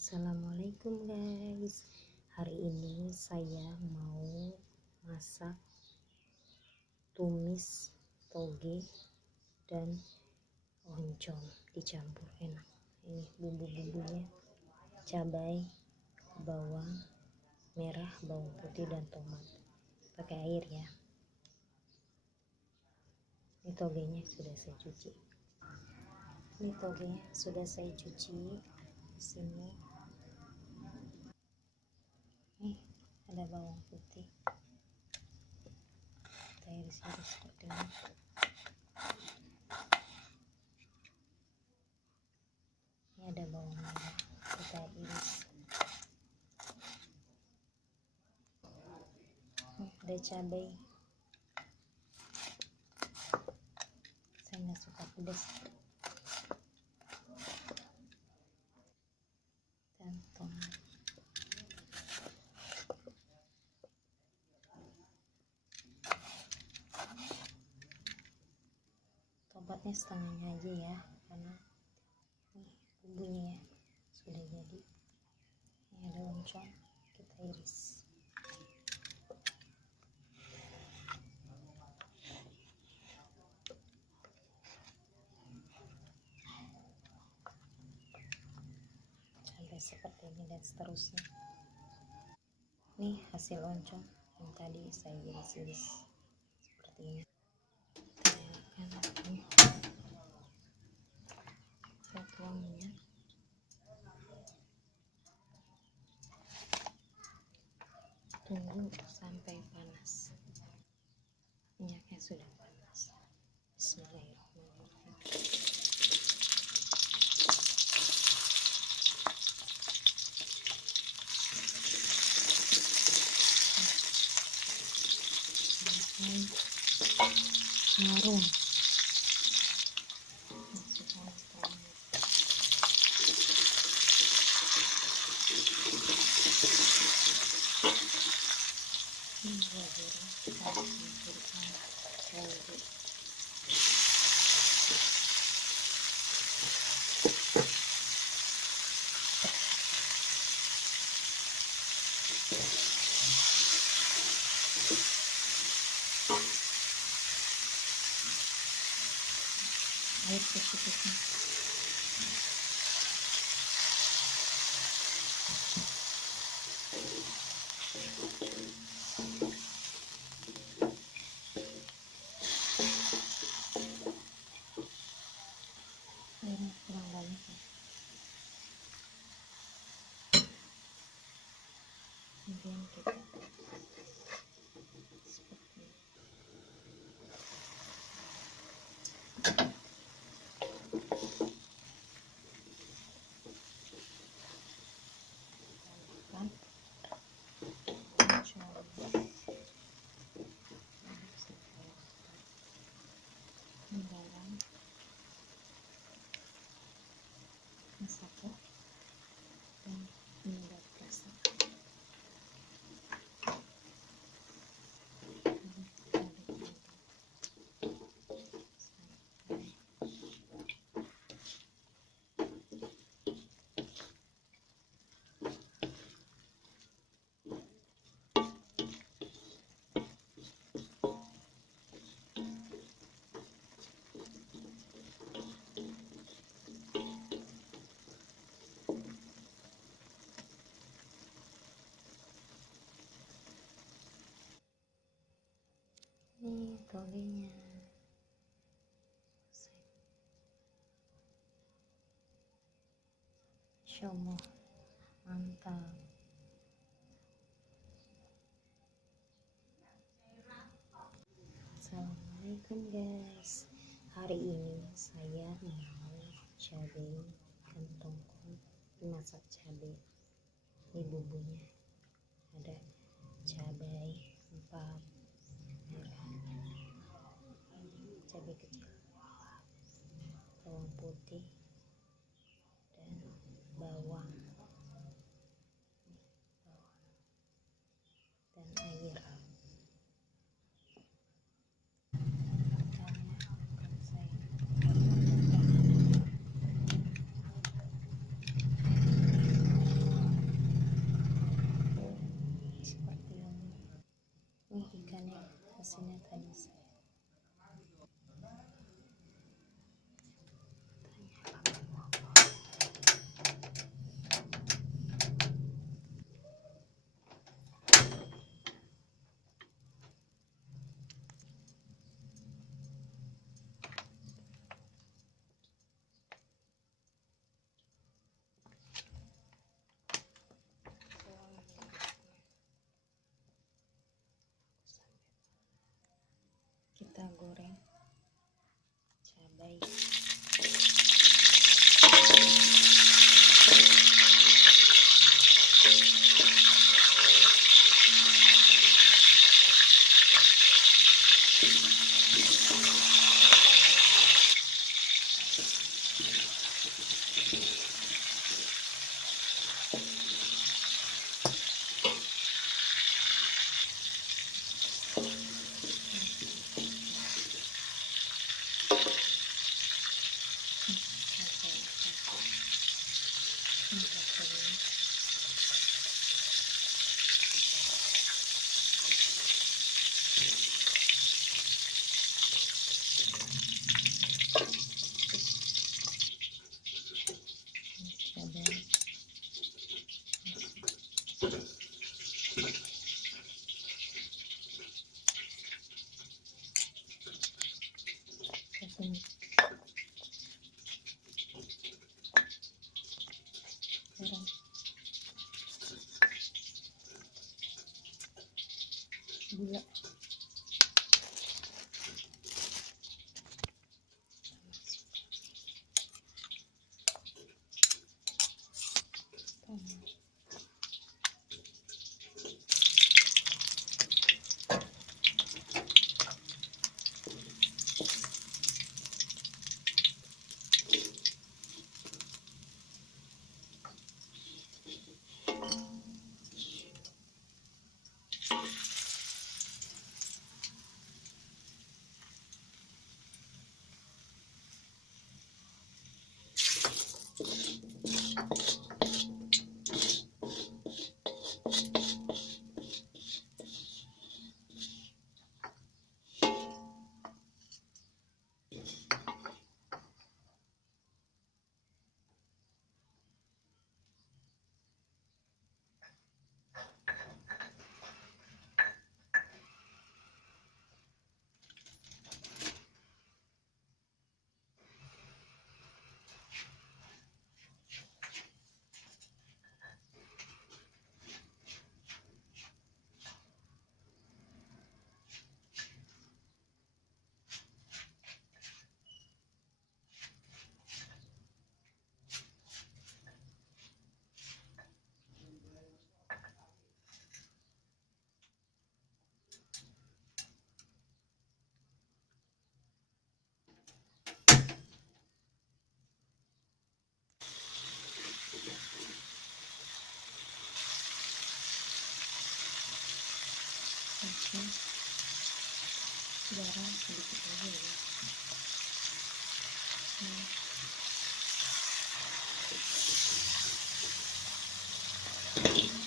Assalamualaikum guys. Hari ini saya mau masak tumis toge dan oncom dicampur, enak. Ini bumbu-bumbunya: cabai, bawang merah, bawang putih, dan tomat. Pakai air ya. Ini togenya sudah saya cuci. Di sini nih ada bawang putih, kita iris-iris seperti ini. Ini ada bawang merah, kita iris. Ada cabai, saya nggak suka pedas. Dan tomat. Tomatnya setengahnya aja ya, karena nih bumbunya ya sudah jadi. Ini ada oncom, kita iris. Sampai seperti ini dan seterusnya. Nih hasil oncom yang tadi saya iris-iris seperti ini. Saya tuang minyak. Tunggu sampai panas. Minyaknya sudah panas. Bismillahirrahmanirrahim. Harum. Air secukupnya. Airnya kurang banyak ya. Kemudian kita seperti ini. Bawang, masako, dan penyedap rasa. Ini togenya. Insya Allah mantap. Assalamualaikum guys. Hari ini saya mau cabai kentongkol dimasak cabai. Ini bumbunya ada cabai 4 merah, cabai kecil, bawang putih, dan bawang dan air. hasilnya tadi saya kita goreng cabai. Gula. Garam sedikit aja ya.